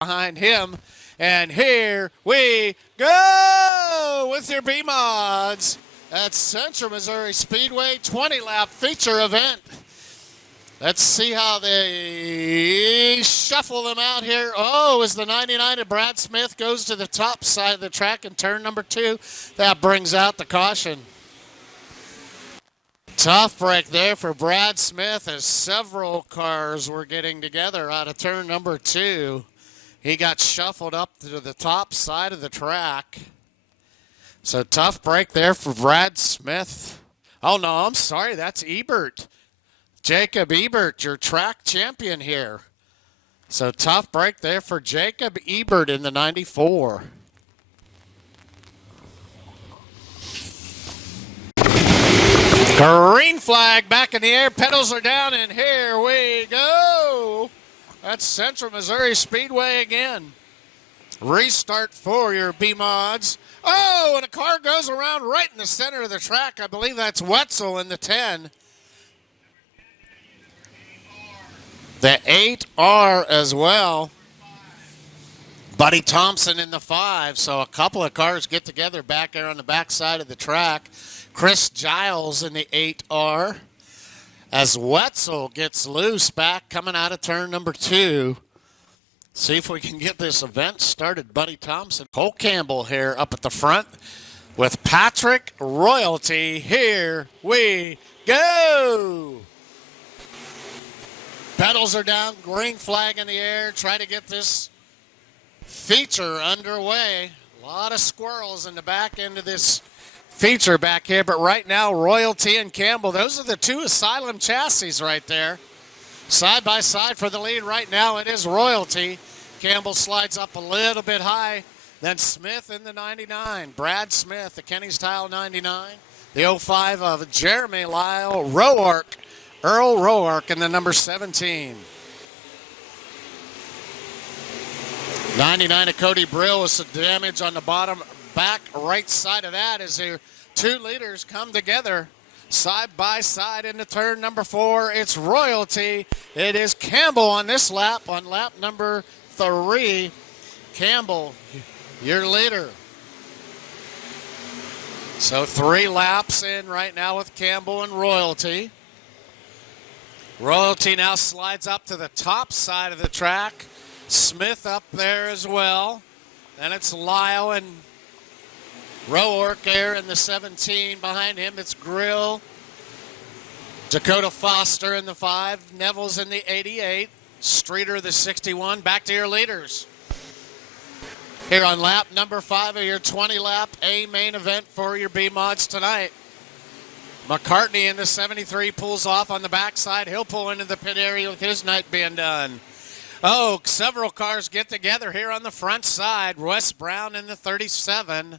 behind him. And here we go with your B-Mods at Central Missouri Speedway 20-lap feature event. Let's see how they shuffle them out here. Oh, as the 99 of Brad Smith goes to the top side of the track in turn number 2. That brings out the caution. Tough break there for Brad Smith as several cars were getting together out of turn number 2. He got shuffled up to the top side of the track. So tough break there for Brad Smith. Oh, no, I'm sorry. That's Ebert. Jacob Ebert, your track champion here. So tough break there for Jacob Ebert in the 94. Green flag back in the air. Pedals are down, and here we go. That's Central Missouri Speedway again. Restart for your B-Mods. Oh, and a car goes around right in the center of the track. I believe that's Wetzel in the 10. The 8R as well. Buddy Thompson in the 5. So a couple of cars get together back there on the back side of the track. Chris Giles in the 8R. As Wetzel gets loose back coming out of turn number 2. See if we can get this event started. Buddy Thompson. Cole Campbell here up at the front with Patrick Royalty. Here we go. Pedals are down, green flag in the air. Try to get this feature underway. A lot of squirrels in the back end of this feature back here. But right now, Royalty and Campbell, those are the two Asylum chassis right there. Side by side for the lead right now, it is Royalty. Campbell slides up a little bit high. Then Smith in the 99. Brad Smith, the Kenny's Tile 99. The 05 of Jeremy Lyle. Earl Roark in the number 17. 99 of Cody Brill with some damage on the bottom back right side of that as their two leaders come together side by side into turn number 4. It's Royalty. It is Campbell on this lap, on lap number 3. Campbell, your leader. So 3 laps in right now with Campbell and Royalty. Royalty now slides up to the top side of the track. Smith up there as well. Then it's Lyle and Roark there in the 17. Behind him it's Grill. Dakota Foster in the 5. Neville's in the 88. Streeter the 61. Back to your leaders. Here on lap number 5 of your 20-lap A main event for your B-Mods tonight. McCartney in the 73 pulls off on the backside. He'll pull into the pit area with his night being done. Oh, several cars get together here on the front side. Wes Brown in the 37.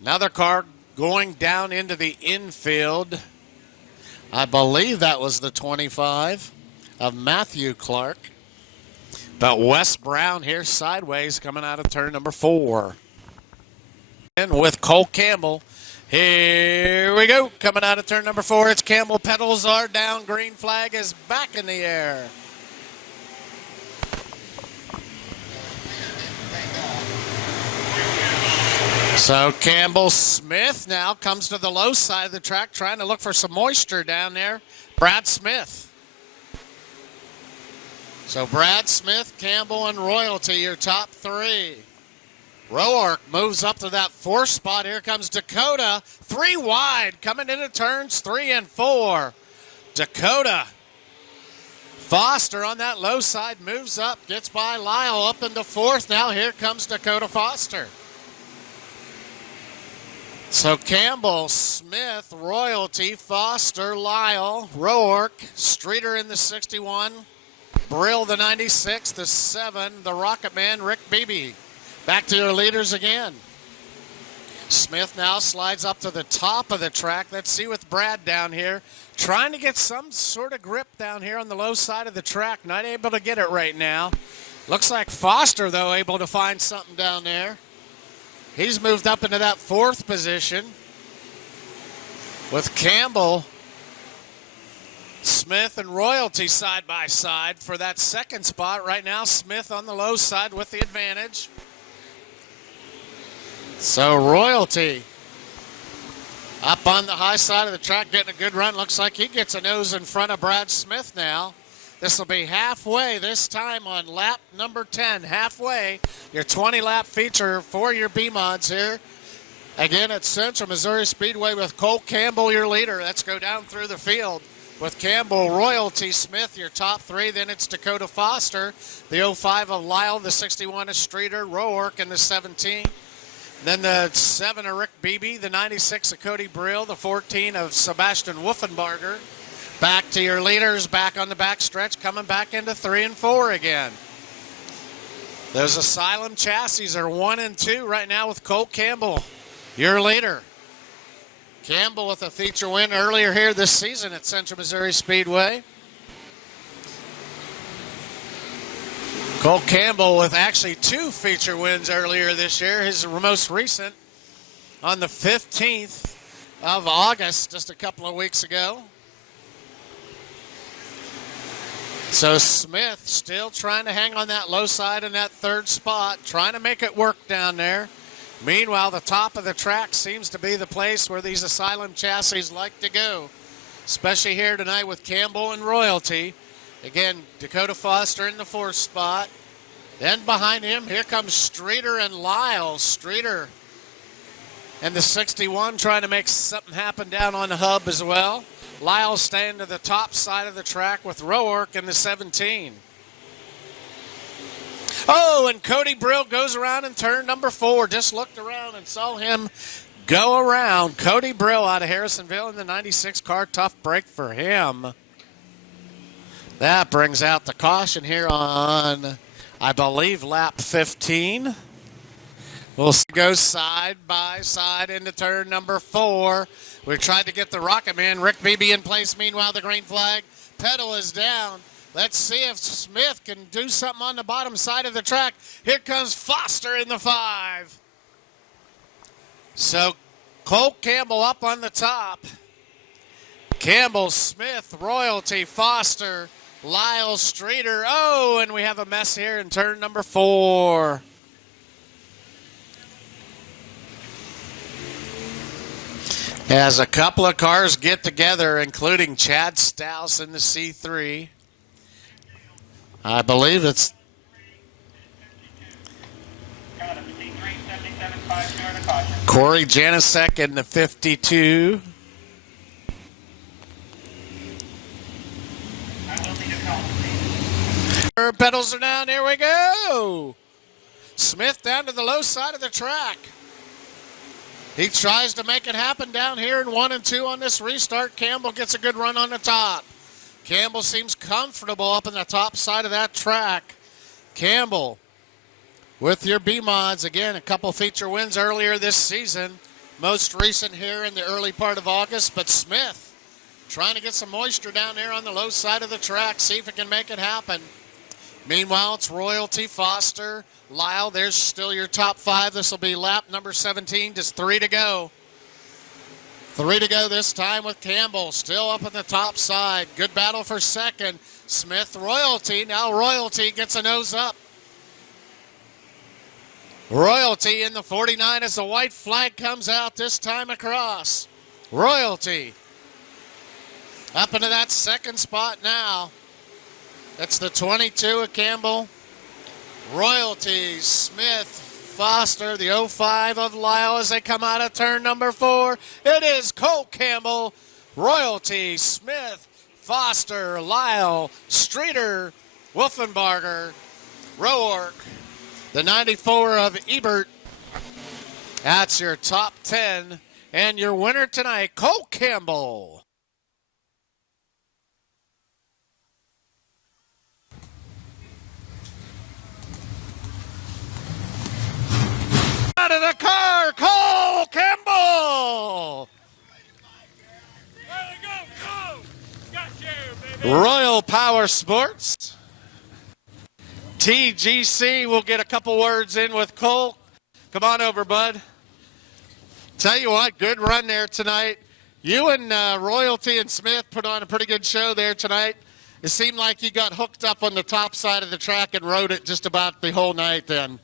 Another car going down into the infield. I believe that was the 25 of Matthew Clark. But Wes Brown here sideways coming out of turn number 4. And with Cole Campbell. Here we go. Coming out of turn number 4, it's Campbell. Pedals are down. Green flag is back in the air. So Campbell Smith now comes to the low side of the track trying to look for some moisture down there. Brad Smith. So Brad Smith, Campbell, and Royalty, your top 3. Roark moves up to that 4th spot. Here comes Dakota. 3 wide coming into turns 3 and 4. Dakota. Foster on that low side moves up, gets by Lyle up into 4th. Now here comes Dakota Foster. So Campbell, Smith, Royalty, Foster, Lyle, Roark, Streeter in the 61, Brill the 96, the 7, the Rocket Man, Rick Beebe. Back to your leaders again. Smith now slides up to the top of the track. Let's see with Brad down here. Trying to get some sort of grip down here on the low side of the track. Not able to get it right now. Looks like Foster, though, able to find something down there. He's moved up into that 4th position. With Campbell Smith and Royalty side by side for that second spot. Right now, Smith on the low side with the advantage. So Royalty up on the high side of the track, getting a good run. Looks like he gets a nose in front of Brad Smith now. This will be halfway this time on lap number 10. Halfway, your 20-lap feature for your B-Mods here. Again, at Central Missouri Speedway with Cole Campbell, your leader. Let's go down through the field with Campbell, Royalty, Smith, your top three. Then it's Dakota Foster, the 05 of Lyle, the 61 of Streeter, Roark in the 17. Then the 7 of Rick Beebe, the 96 of Cody Brill, the 14 of Sebastian Wolfenbarger. Back to your leaders, back on the back stretch, coming back into 3 and 4 again. Those Asylum chassis are 1 and 2 right now with Cole Campbell, your leader. Campbell with a feature win earlier here this season at Central Missouri Speedway. Cole Campbell with actually 2 feature wins earlier this year. His most recent on the 15th of August, just a couple of weeks ago. So Smith still trying to hang on that low side in that third spot, trying to make it work down there. Meanwhile, the top of the track seems to be the place where these Asylum chassis like to go, especially here tonight with Campbell and Royalty. Again, Dakota Foster in the 4th spot. Then behind him, here comes Streeter and Lyle. Streeter and the 61 trying to make something happen down on the hub as well. Lyle staying to the top side of the track with Roark in the 17. Oh, and Cody Brill goes around in turn number 4. Just looked around and saw him go around. Cody Brill out of Harrisonville in the 96 car. Tough break for him. That brings out the caution here on, I believe, lap 15. We'll go side by side into turn number 4. We tried to get the Rocket Man, Rick Beebe, in place. Meanwhile, the green flag pedal is down. Let's see if Smith can do something on the bottom side of the track. Here comes Foster in the 5. So Cole Campbell up on the top. Campbell, Smith, Royalty, Foster, Lyle, Streeter. Oh, and we have a mess here in turn number 4. As a couple of cars get together, including Chad Stouse in the C3. I believe it's Corey Janisek in the 52. Pedals are down. Here we go. Smith down to the low side of the track. He tries to make it happen down here in 1 and 2 on this restart. Campbell gets a good run on the top. Campbell seems comfortable up in the top side of that track. Campbell with your B-Mods. Again, a couple feature wins earlier this season. Most recent here in the early part of August. But Smith trying to get some moisture down there on the low side of the track. See if it can make it happen. Meanwhile, it's Royalty, Foster, Lyle. There's still your top 5. This will be lap number 17. Just 3 to go. 3 to go this time with Campbell still up on the top side. Good battle for second. Smith, Royalty. Now Royalty gets a nose up. Royalty in the 49 as the white flag comes out this time across. Royalty up into that second spot now. That's the 22 of Campbell. Royalty, Smith, Foster, the 05 of Lyle as they come out of turn number 4. It is Cole Campbell, Royalty, Smith, Foster, Lyle, Streeter, Wolfenbarger, Roark, the 94 of Ebert. That's your top 10. And your winner tonight, Cole Campbell. Out of the car, Cole Campbell. Royal Power Sports. TGC will get a couple words in with Cole. Come on over, bud. Tell you what, good run there tonight. You and Royalty and Smith put on a pretty good show there tonight. It seemed like you got hooked up on the top side of the track and rode it just about the whole night then.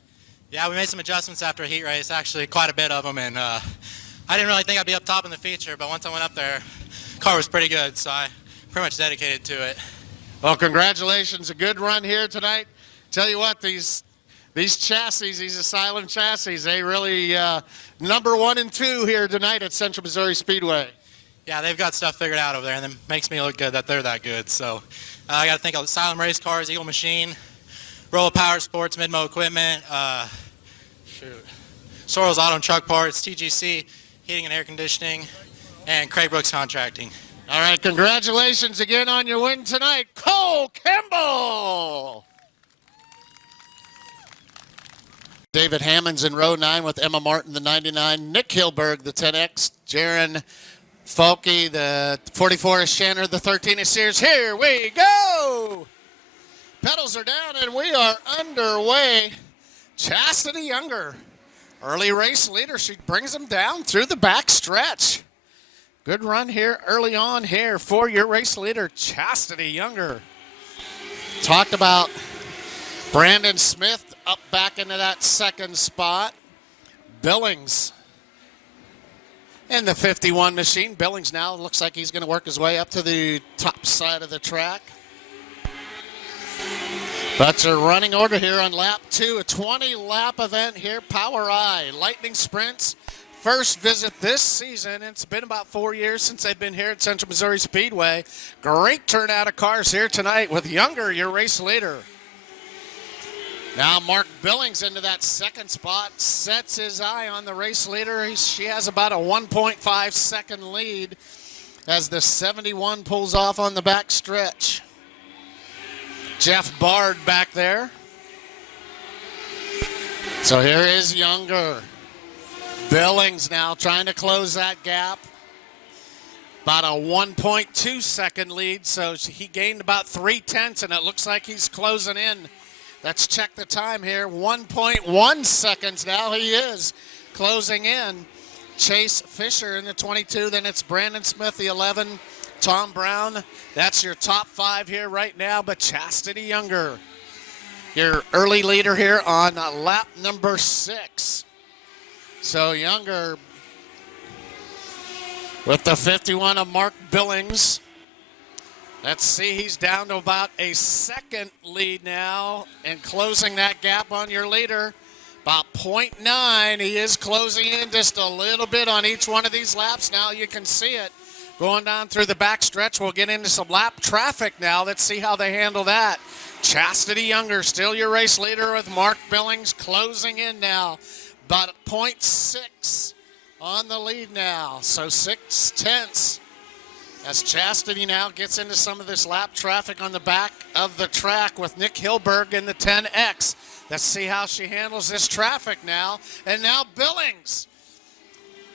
Yeah, we made some adjustments after a heat race, actually quite a bit of them, and I didn't really think I'd be up top in the feature, but once I went up there, the car was pretty good, so I pretty much dedicated to it. Well, congratulations. A good run here tonight. Tell you what, these chassis, these Asylum chassis, they really number 1 and 2 here tonight at Central Missouri Speedway. Yeah, they've got stuff figured out over there, and it makes me look good that they're that good. So I got to think of Asylum Race Cars, Eagle Machine, Rolla Power Sports, Midmo Equipment, Sorrells Auto and Truck Parts, TGC, Heating and Air Conditioning, and Craig Brooks Contracting. All right, congratulations again on your win tonight, Cole Kimball. David Hammonds in row 9 with Emma Martin, the 99, Nick Hilberg, the 10X, Jaron Falke, the 44 is Shanner, the 13 is Sears. Here we go. Pedals are down and we are underway. Chastity Younger, early race leader. She brings them down through the back stretch. Good run here early on here for your race leader, Chastity Younger. Talked about Brandon Smith up back into that second spot. Billings in the 51 machine. Billings now looks like he's going to work his way up to the top side of the track. That's a running order here on lap 2, a 20-lap event here. Power Eye, Lightning Sprints. First visit this season. It's been about 4 years since they've been here at Central Missouri Speedway. Great turnout of cars here tonight with Younger, your race leader. Now Mark Billings into that second spot, sets his eye on the race leader. She has about a 1.5 second lead as the 71 pulls off on the back stretch. Jeff Bard back there. So here is Younger. Billings now trying to close that gap. About a 1.2 second lead, so he gained about 3/10, and it looks like he's closing in. Let's check the time here. 1.1 seconds now. He is closing in. Chase Fisher in the 22. Then it's Brandon Smith, the 11. Tom Brown. That's your top 5 here right now. But Chastity Younger, your early leader here on lap number 6. So Younger with the 51 of Mark Billings. Let's see, he's down to about a second lead now and closing that gap on your leader. About 0.9. He is closing in just a little bit on each one of these laps now. You can see it going down through the back stretch. We'll get into some lap traffic now. Let's see how they handle that. Chastity Younger, still your race leader with Mark Billings closing in now. About 0.6 on the lead now. So 6/10. As Chastity now gets into some of this lap traffic on the back of the track with Nick Hilberg in the 10X. Let's see how she handles this traffic now. And now Billings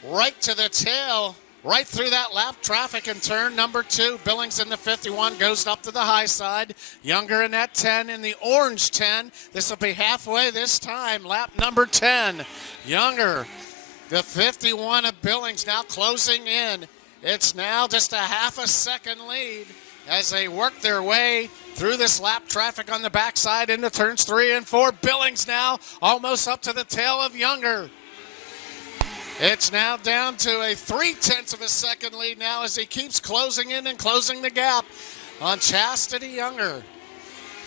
right to the tail, right through that lap traffic in turn number 2. Billings in the 51 goes up to the high side. Younger in that 10 in the orange 10. This will be halfway this time. Lap number 10. Younger, the 51 of Billings now closing in. It's now just a half a second lead as they work their way through this lap traffic on the backside into turns 3 and 4. Billings now almost up to the tail of Younger. It's now down to a 0.3 of a second lead now as he keeps closing in and closing the gap on Chastity Younger.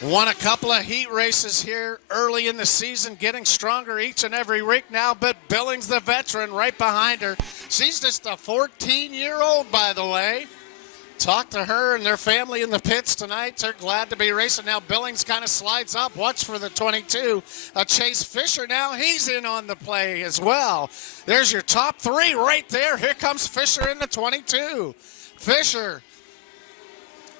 Won a couple of heat races here early in the season, getting stronger each and every week now, but Billings, the veteran, right behind her. She's just a 14-year-old, by the way. Talked to her and their family in the pits tonight. They're glad to be racing. Now Billings kind of slides up. Watch for the 22. Chase Fisher now, he's in on the play as well. There's your top 3 right there. Here comes Fisher in the 22. Fisher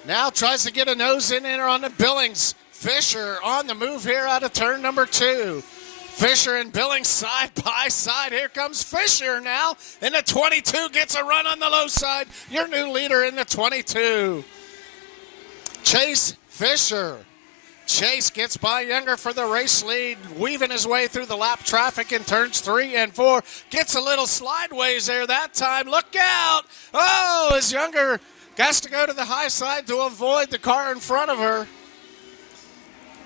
now tries to get a nose in there on the Billings. Fisher on the move here out of turn number 2. Fisher and Billings side by side. Here comes Fisher now. And the 22 gets a run on the low side. Your new leader in the 22. Chase Fisher. Chase gets by Younger for the race lead, weaving his way through the lap traffic in turns 3 and 4. Gets a little slideways there that time. Look out! Oh, as Younger has to go to the high side to avoid the car in front of her.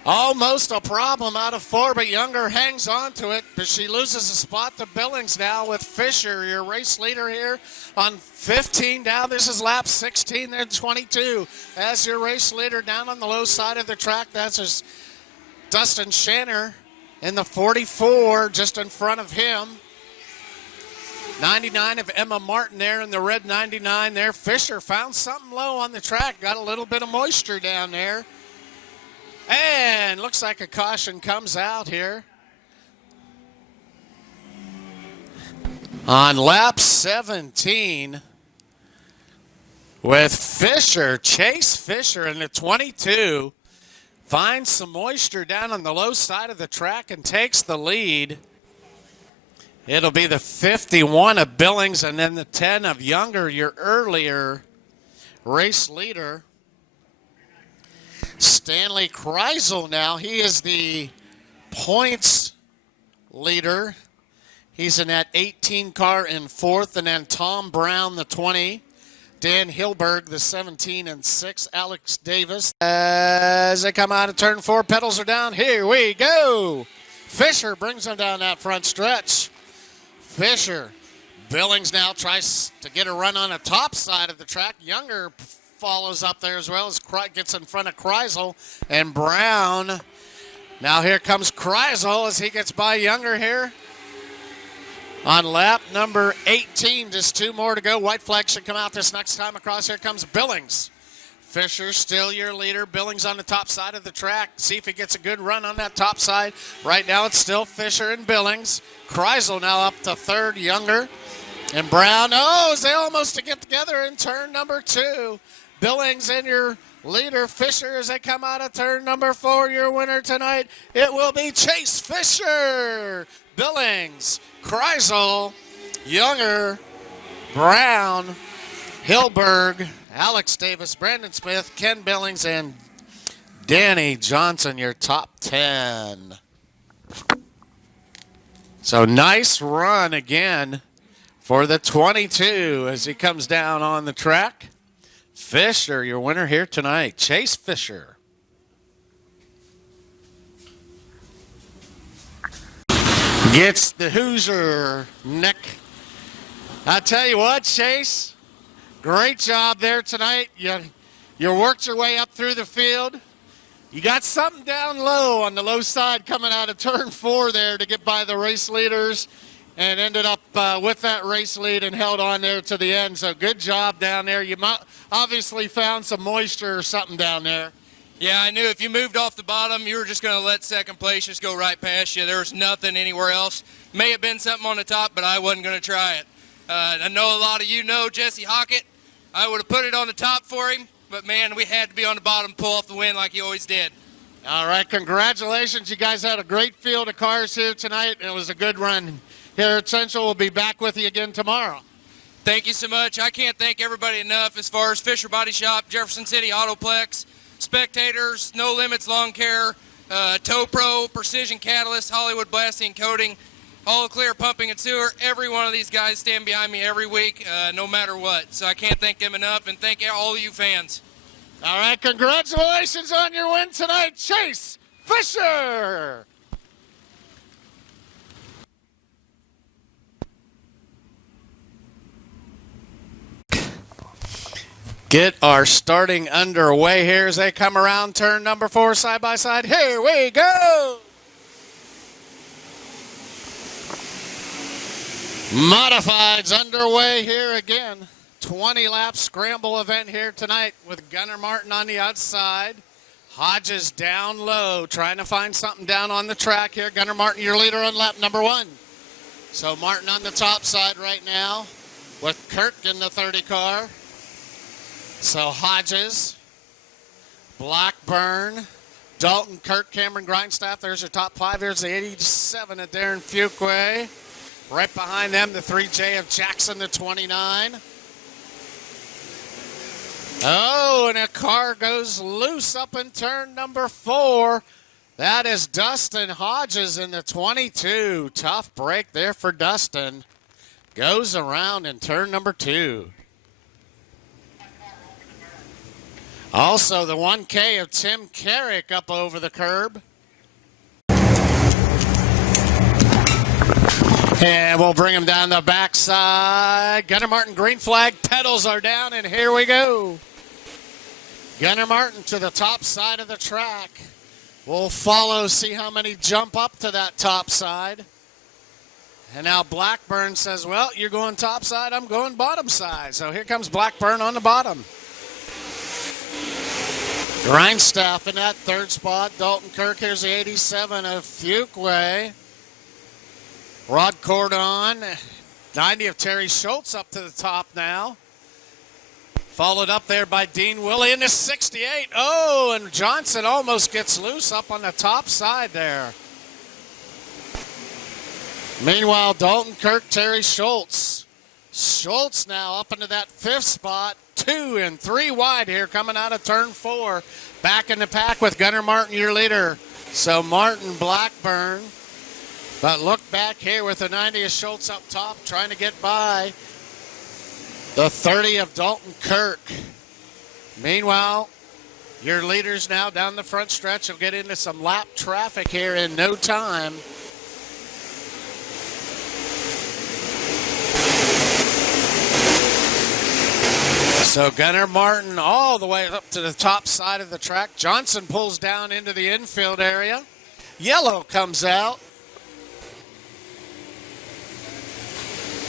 Almost a problem out of 4, but Younger hangs on to it, but she loses a spot to Billings now with Fisher, your race leader here on 15 down. This is lap 16, then 22. As your race leader down on the low side of the track, that's just Dustin Shanner in the 44, just in front of him. 99 of Emma Martin there in the red 99 there. Fisher found something low on the track, got a little bit of moisture down there. And looks like a caution comes out here. On lap 17 with Fisher, Chase Fisher in the 22, finds some moisture down on the low side of the track and takes the lead. It'll be the 51 of Billings and then the 10 of Younger, your earlier race leader. Stanley Kreisel now, he is the points leader. He's in that 18 car in 4th, and then Tom Brown, the 20. Dan Hilberg, the 17 and 6. Alex Davis. As they come out of turn 4, pedals are down. Here we go. Fisher brings them down that front stretch. Fisher. Billings now tries to get a run on the top side of the track. Younger follows up there as well as gets in front of Kreisel and Brown. Now here comes Kreisel as he gets by Younger here on lap number 18. Just 2 more to go. White flag should come out this next time across. Here comes Billings. Fisher still your leader. Billings on the top side of the track. See if he gets a good run on that top side. Right now it's still Fisher and Billings. Kreisel now up to 3rd. Younger and Brown. Oh, they almost to get together in turn number 2. Billings and your leader, Fisher, as they come out of turn number 4. Your winner tonight, it will be Chase Fisher. Billings, Kreisel, Younger, Brown, Hilberg, Alex Davis, Brandon Smith, Ken Billings, and Danny Johnson, your top 10. So nice run again for the 22 as he comes down on the track. Fisher, your winner here tonight, Chase Fisher. Gets the Hoosier neck. I tell you what, Chase, great job there tonight. You worked your way up through the field. You got something down low on the low side coming out of turn 4 there to get by the race leaders, and ended up with that race lead and held on there to the end. So good job down there. You obviously found some moisture or something down there. Yeah, I knew if you moved off the bottom, you were just going to let second place just go right past you. There was nothing anywhere else. May have been something on the top, but I wasn't going to try it. I know a lot of you know Jesse Hockett. I would have put it on the top for him, but, man, we had to be on the bottom, pull off the win like he always did. All right, congratulations. You guys had a great field of cars here tonight, and it was a good run. Here at Central, we'll be back with you again tomorrow. Thank you so much. I can't thank everybody enough as far as Fisher Body Shop, Jefferson City Autoplex, Spectators, No Limits Lawn Care, Tow Pro, Precision Catalyst, Hollywood Blasting and Coating, All Clear Pumping and Sewer. Every one of these guys stand behind me every week, no matter what. So I can't thank them enough, and thank all of you fans. All right, congratulations on your win tonight, Chase Fisher. Get our starting underway here as they come around turn number 4 side by side. Here we go. Modifieds underway here again. 20-lap scramble event here tonight with Gunnar Martin on the outside. Hodges down low, trying to find something down on the track here. Gunnar Martin, your leader on lap number 1. So Martin on the top side right now with Kirk in the 30 car. So Hodges, Blackburn, Dalton, Kirk, Cameron, Grindstaff. There's your top 5. Here's the 87 of Darren Fuqua. Right behind them, the 3J of Jackson, the 29. Oh, and a car goes loose up in turn number 4. That is Dustin Hodges in the 22. Tough break there for Dustin. Goes around in turn number 2. Also, the 1K of Tim Carrick up over the curb. And we'll bring him down the backside. Gunnar Martin, green flag, pedals are down, and here we go. Gunnar Martin to the top side of the track. We'll follow, see how many jump up to that top side. And now Blackburn says, well, you're going top side, I'm going bottom side. So here comes Blackburn on the bottom. Grindstaff in that third spot. Dalton Kirk, here's the 87 of Fuquay. Rod Cordon, 90 of Terry Schultz up to the top now. Followed up there by Dean Willie in the 68. Oh, and Johnson almost gets loose up on the top side there. Meanwhile, Dalton Kirk, Terry Schultz. Schultz now up into that 5th spot. 2 and 3 wide here coming out of turn 4. Back in the pack with Gunnar Martin, your leader. So Martin, Blackburn. But look back here with the 90 of Schultz up top trying to get by the 30 of Dalton Kirk. Meanwhile, your leaders now down the front stretch will get into some lap traffic here in no time. So Gunnar Martin all the way up to the top side of the track. Johnson pulls down into the infield area. Yellow comes out.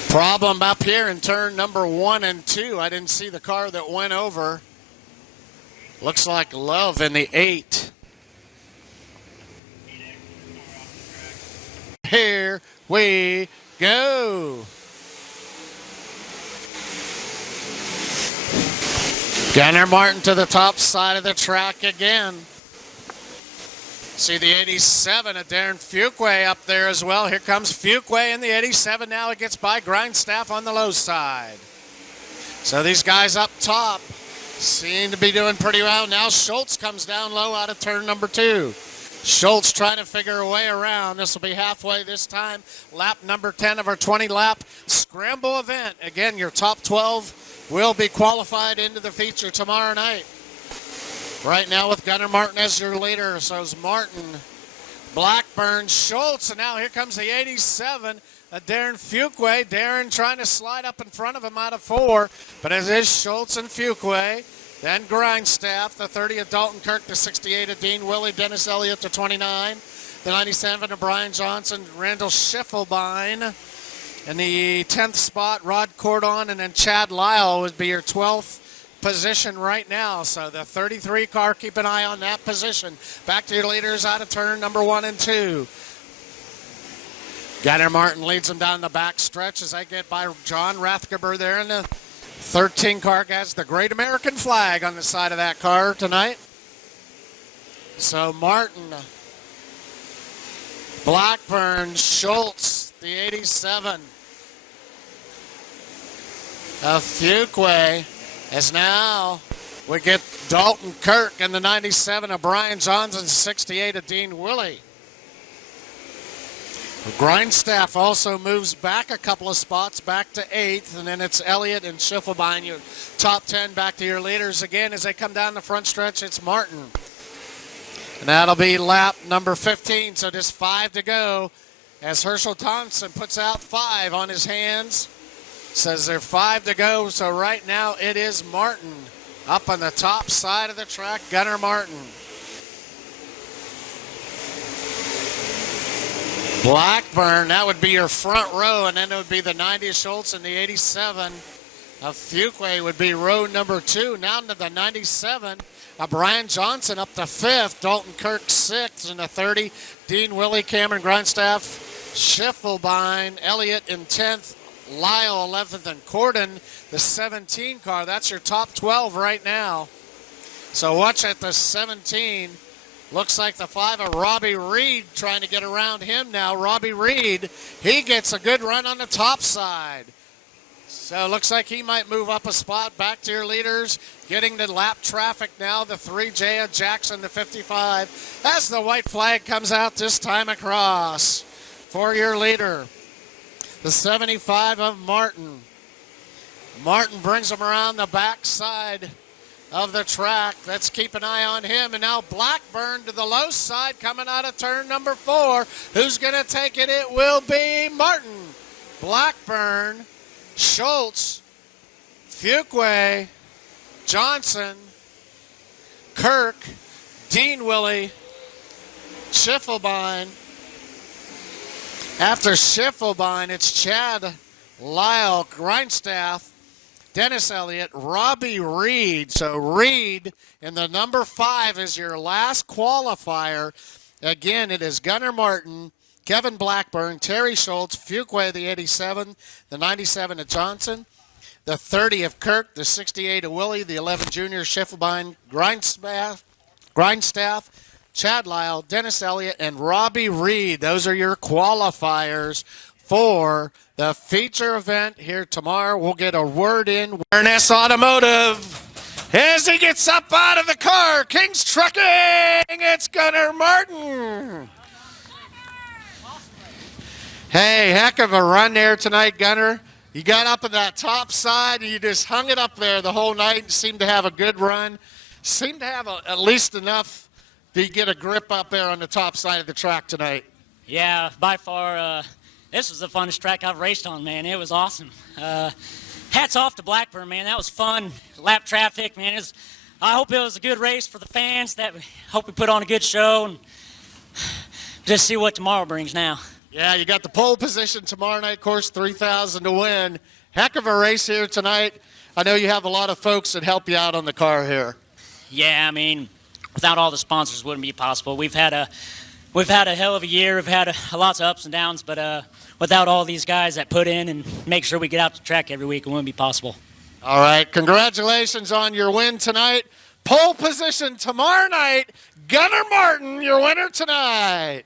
Problem up here in turn number 1 and 2. I didn't see the car that went over. Looks like Love in the 8. Here we go. Gunnar Martin to the top side of the track again. See the 87 of Darren Fuquay up there as well. Here comes Fuquay in the 87. Now it gets by Grindstaff on the low side. So these guys up top seem to be doing pretty well. Now Schultz comes down low out of turn number 2. Schultz trying to figure a way around. This will be halfway this time. Lap number 10 of our 20-lap scramble event. Again, your top 12 will be qualified into the feature tomorrow night. Right now with Gunnar Martin as your leader. So it's Martin, Blackburn, Schultz, and now here comes the 87 of Darren Fuquay. Darren trying to slide up in front of him out of 4, but it is Schultz and Fuquay. Then Grindstaff, the 30 of Dalton Kirk, the 68 of Dean Willie, Dennis Elliott, the 29, the 97 of Brian Johnson, Randall Schiffelbein. In the 10th spot, Rod Cordon, and then Chad Lyle would be your 12th position right now. So the 33 car, keep an eye on that position. Back to your leaders out of turn number 1 and 2. Gunnar Martin leads them down the back stretch as they get by John Rathgeber there in the 13 car. Has the Great American flag on the side of that car tonight. So Martin, Blackburn, Schultz, the 87 of Fuquay. As now we get Dalton Kirk and the 97 of Brian Johnson, 68 of Dean Willie. Grindstaff also moves back a couple of spots, back to 8th, and then it's Elliott and Schiffelbein, your top 10 back to your leaders again. As they come down the front stretch, it's Martin. And that'll be lap number 15, so just 5 to go as Herschel Thompson puts out 5 on his hands. Says there are 5 to go, so right now it is Martin up on the top side of the track, Gunnar Martin. Blackburn, that would be your front row, and then it would be the 90 of Schultz and the 87 of Fuquay would be row number 2. Now to the 97 of Brian Johnson up to 5th, Dalton Kirk 6th, and the 30, Dean Willie, Cameron Grindstaff, Schiffelbein, Elliott in 10th, Lyle 11th, and Corden, the 17 car. That's your top 12 right now. So watch at the 17. Looks like the 5 of Robbie Reed trying to get around him now. Robbie Reed, he gets a good run on the top side. So it looks like he might move up a spot back to your leaders. Getting to lap traffic now, the 3J of Jackson, the 55. As the white flag comes out this time across for your leader, the 75 of Martin. Martin brings him around the backside of the track. Let's keep an eye on him. And now Blackburn to the low side coming out of turn number 4. Who's going to take it? It will be Martin. Blackburn, Schultz, Fuqua, Johnson, Kirk, Dean Willie, Schiffelbein. After Schiffelbein, it's Chad Lyle, Grindstaff, Dennis Elliott, Robbie Reed. So Reed in the number 5 is your last qualifier. Again, it is Gunnar Martin, Kevin Blackburn, Terry Schultz, Fuqua, the 87, the 97 of Johnson, the 30 of Kirk, the 68 of Willie, the 11 junior Schiffelbein, Grindstaff, Chad Lyle, Dennis Elliott, and Robbie Reed. Those are your qualifiers for the feature event here tomorrow. We'll get a word in. Awareness Automotive. As he gets up out of the car, King's Trucking. It's Gunnar Martin. Hey, heck of a run there tonight, Gunnar. You got up on that top side, and you just hung it up there the whole night and seemed to have a good run. Seemed to have at least enough to get a grip up there on the top side of the track tonight. Yeah, by far, this was the funnest track I've raced on, man. It was awesome. Hats off to Blackburn, man. That was fun. Lap traffic, man. I hope it was a good race for the fans. Hope we put on a good show and just see what tomorrow brings now. Yeah, you got the pole position tomorrow night, course, 3,000 to win. Heck of a race here tonight. I know you have a lot of folks that help you out on the car here. Yeah, I mean, without all the sponsors, it wouldn't be possible. We've had a hell of a year. We've had lots of ups and downs, but without all these guys that put in and make sure we get out to track every week, it wouldn't be possible. All right, congratulations on your win tonight. Pole position tomorrow night. Gunnar Martin, your winner tonight.